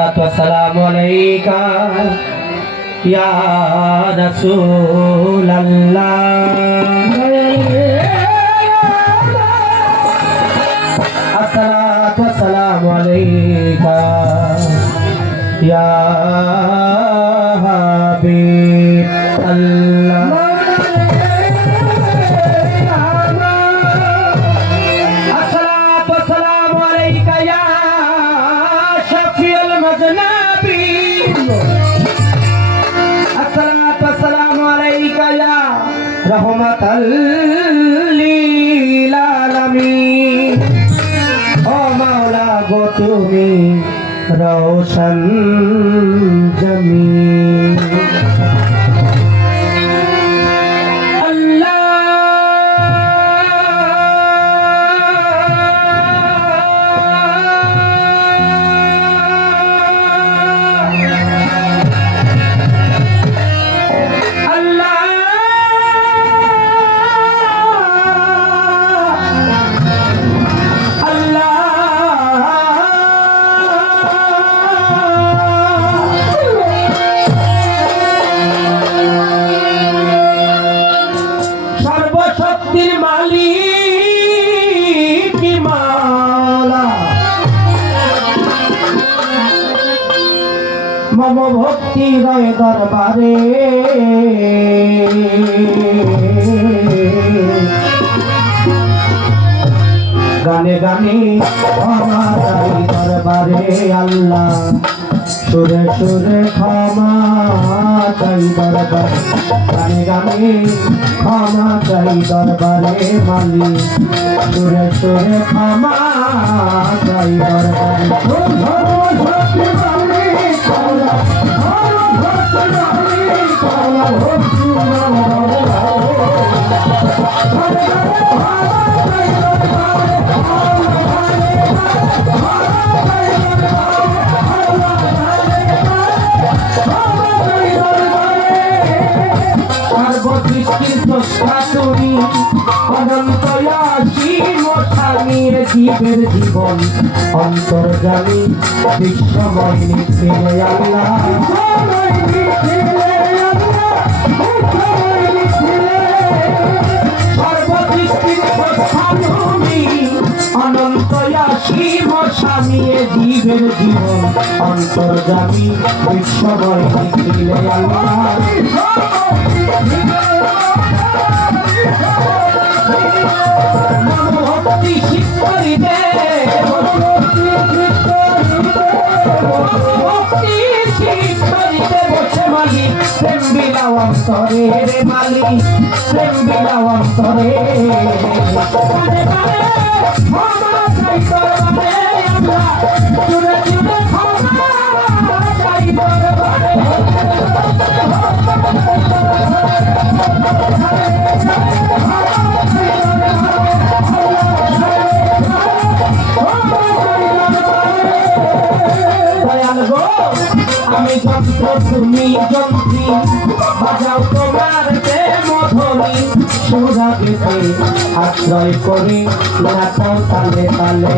Assalamu alayka ya Rasulallah. Assalatu wassalamu alayka ya Habib Allah. Assalatu wassalamu alayka ya Shafi'ul Majnabin. Assalatu wassalamu alayka ya Rahmatal lil alamin. Oh Maula go tumi Roshan Jameen. মম ভক্তি রয় দরবারে গানে গানে ক্ষমা চাই দরবারে আল্লাহ সুরে সুরে ক্ষমা চাই দরবারে গানে গানে ক্ষমা চাই দরবারে মালি সুরে সুরে ক্ষমা চাই দরবারে জীবের জীবন অন্তর্জামী বিশ্বময় নিখিলে আল্লাহ সর্বসৃষ্টির স্বামী অনন্ত অসীম স্বামী জীবের জীবন অন্তর্জামী বিশ্বময় নিখিলে আল্লাহ ভক্তি শিক্ষরি দে ভক্তি শিক্ষরি দে বসে মালি প্রেম বিলাও অন্তরে রে মালি প্রেম বিলাও অন্তরে আমি যন্ত্র তুমি যন্ত্রী বাজাও তোমার মধুরী সুরাগেতে আশ্রয় করি নাচাও তালে তালে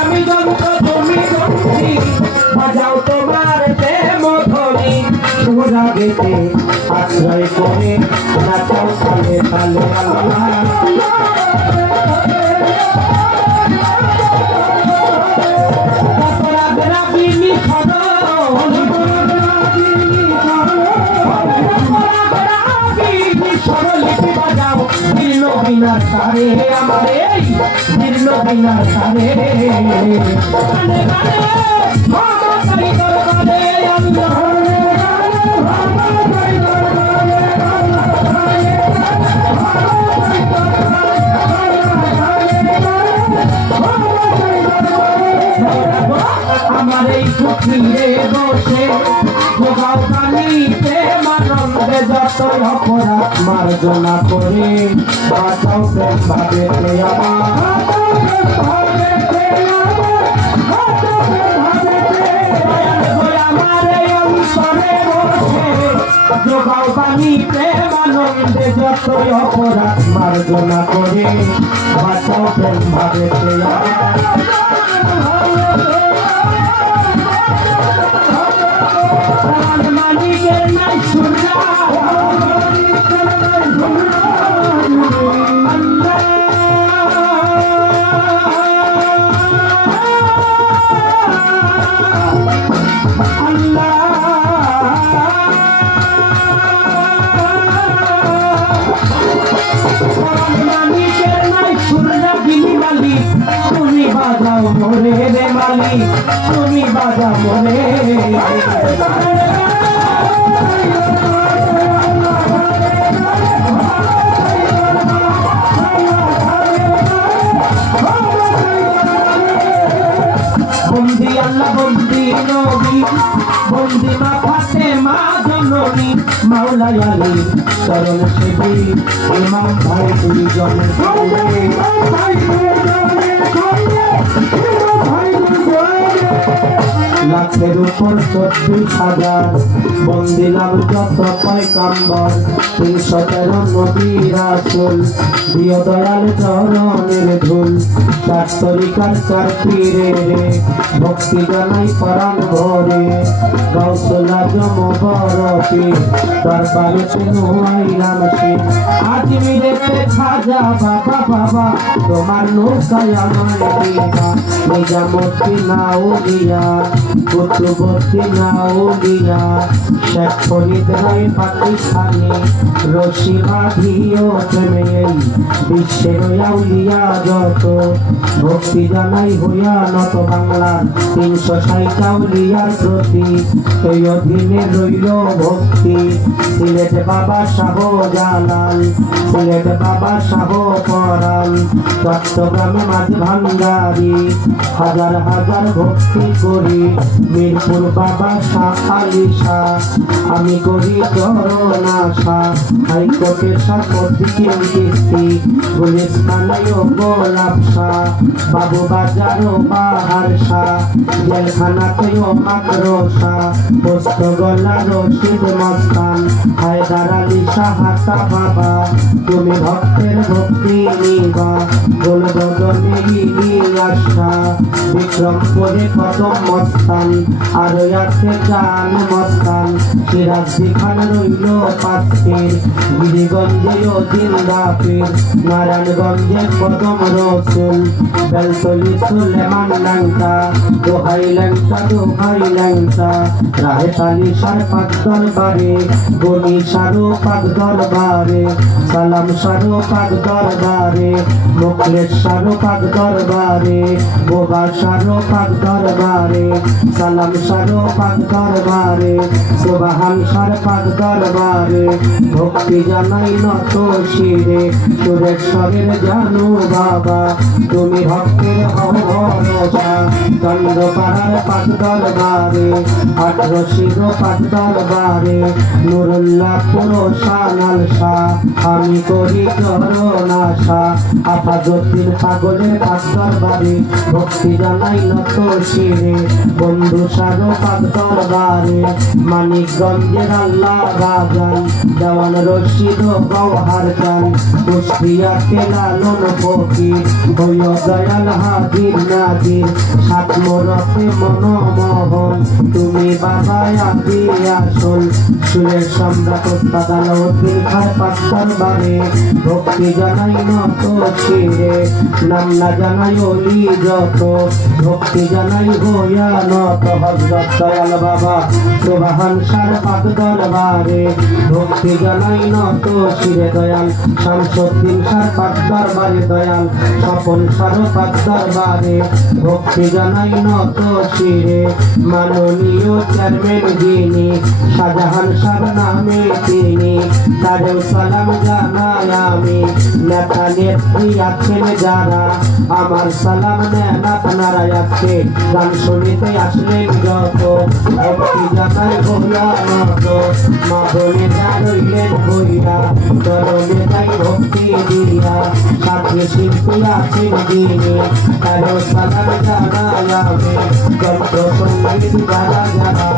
আমি যন্ত্র তুমি যন্ত্রী বাজাও তোমার মধুরী সুরাগেতে আশ্রয় করে নাচাও তালে তালে বিনার তারে আমারে জীর্ণ বিনার তারে আমার এই পুকুরে বসে গোগাও পানিতে মানন্দে যত অপরাধ মার্জনা করে বাঁচাও প্রেম ভাবে আমার এই অন্তরে বসে যোগাও বাণী প্রেমানন্দে যতই অপরাধ মার্জনা করে বাঁচাও প্রেম ভাবে মানিকের নাই সুরা তুমি বাজাও মোরে রে মালি তুমি বাজাও মোরে বন্দি আল্লাহ বন্দি নবী বন্দি মা ফাতেমা জননী মাওলা আলী চরণ সেবী ইমাম ভাই দুইজন লাখের উপর ৩৬,০০০ বন্দিলাম যত পয়গাম্বর ৩১৩ নবী রাসূল দিও দয়াল চরণের ধুল ৪ তরিকার ৪ পীরের ভক্তি জানাই পরাণ ভরে গাউসুল আজম বড় পীর দরবারেতে নুয়াইলাম শির আজমিরেতে খাজা বাবা বাবা তোমার নৌকায় আমায় দিবা নিজামুদ্দিন আউলিয়া কুতুবুদ্দিন আউলিয়া শেখ ফরিদ রায় পাকিস্তানি রশি বাঁধিও প্রেমে বিশ্বের আউলিয়া যত ভক্তি জানাই হইয়া নত বাংলার ৩৬০ আউলিয়ার প্রতি এই অধীনে রইল ভক্তি সিলেট বাবা শাহ জালাল সিলেট বাবা শাহ পরাণ চট্টগ্রামে মাঝ ভান্ডারি হাজার হাজার ভক্তি করি মিরপুর বাবা শাহ আলী শাহ আমি করি চরণ আশা হাইকোর্টের সাপতি কিস্তি গুলিস্তানায় গোলাপ শাহ বাবু বাজার ও বাহার শাহ জেলখানাতেও মাকড় শাহ পোস্ত গলা রশিদ মস্তান হায়দার আলী শাহ হাতা বাবা তুমি ভক্তের ভক্তি নিবা গোলবদনে আশা বিক্রমপুরে কদম মস্তান আর আছে জান মস্তান সিরাজি খান রইল পাশের গিরিগঞ্জে দিন রাতের নারায়ণগঞ্জে কদম রসুল বেলতলি সুলেমান লঙ্কা দোহাই লঙ্কা রাহে তালি সার পাক দরবারে গনি সারো পাক দরবারে সালাম সারো পাক দরবারে মুখলেশ সারো পাক দরবারে বোবা সারো পাক দরবারে সালাম সারো পাক দরবারে সুবহান সার পাক দরবারে ভক্তি জানাই নত শিরে সুরেশ্বরের জানু বাবা তুমি ভক্তের ভরসা চন্দ্রপাড়ার পাক দরবারে ১৮ শির পাক দরবারে নুরুল্লাহ পুরোশান আলসা আমি করি চরণ আশা আফাজুদ্দিন পাগলের পাক দরবারে ভক্তি জানাই নত শিরে বন্ধু সারো পাক দরবারে মানিকগঞ্জের আল্লাহ বাজান দেওয়ান রশিদ গৌহার চান কুষ্টিয়াতে লালন ফকির হইয় দয়াল হাজির নাজির সাত মোরতে মনমোহন তুমি বাবা আদি আসল সুরের সম্রাট ওস্তাদ আলাউদ্দিন খান পাক দরবারে ভক্তি জানাই নত শিরে নাম না জানাই অলি যত ভক্তি জানাই হইয়া নত হযরত দয়াল বাবা সুবহান সার পাক দরবারে ভক্তি জানাই নত শিরে দয়াল শামসুদ্দিন সার পাক দরবারে দয়াল স্বপন সার পাক দরবারে ভক্তি জানাই নত শিরে মাননীয় চেয়ারম্যান যিনি শাহজাহান সার নামে তিনি তারেও সালাম জানাই আমি নেতা নেত্রী আছেন যারা আমার সালাম নেন আপনারাই আজকে গান শুনিতে আসলেন যত ভক্তি জানাই ভোলার মতো মা বলে যা রইলেন বইরা চরণে তাই ভক্তি দিয়া সাথে শিল্পী আছেন যিনি তারও সালাম জানায়াবে যন্ত্র সঙ্গীত যারা যারা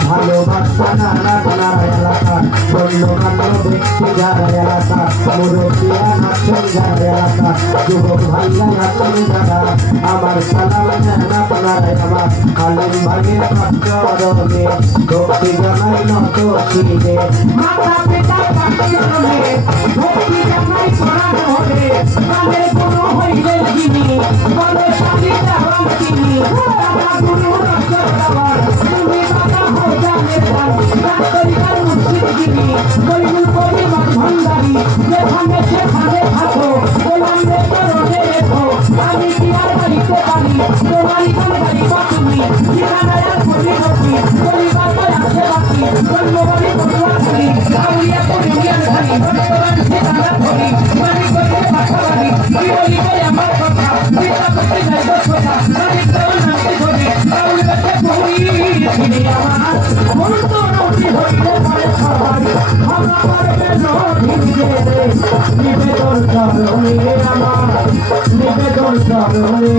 ভালোবাসা নানা নানা এলাকা গণ্যমান্য ব্যক্তি যারা এলাকা মুরব্বীরা নাচেন যারা এলাকা যুবক ভাইরা নাচেন যারা আমার সালাম জানা আপনারাই আমার আলিম ভাইয়ের চরণে ভক্তি জানাই নত শিরে মাতা পিতা পাঠিয়ে ভক্তি জানাই করার হবে কালে কোনো হইলে যিনি বলে শালিতা বান্তিনি আমার গুরু রক্ষাবার তুমি বাবা হও জানে প্রাণ ডাক্তারিকার মুর্শিদ যিনি বলিবুল পরিবার ভান্ডারি যেখানে সেখানে থাকো গোলাম রে চরণে রেখো আমি কি আর বাড়িতে পারি তোমারই গান গাইবা তুমি ঠিকানায় আর করি রকি পরিবার তো আসে বাকি জন্মবাড়ি পটুয়া করি আউলিয়া করি জ্ঞান ধরি বর্তমান ঠিকানা ধরি মানি করিলে বাসাবাড়ি কি বলিবে আমার কথা পিতা করতে যাইব সোজা মানি তো নামতে ধরি আউল বেটে পুরি ফিরে আমার মন তো রকি হইতে পারে সবাই আমরা পারবে নদী দে নিবেদন চরণে আমার নিবেদন চরণে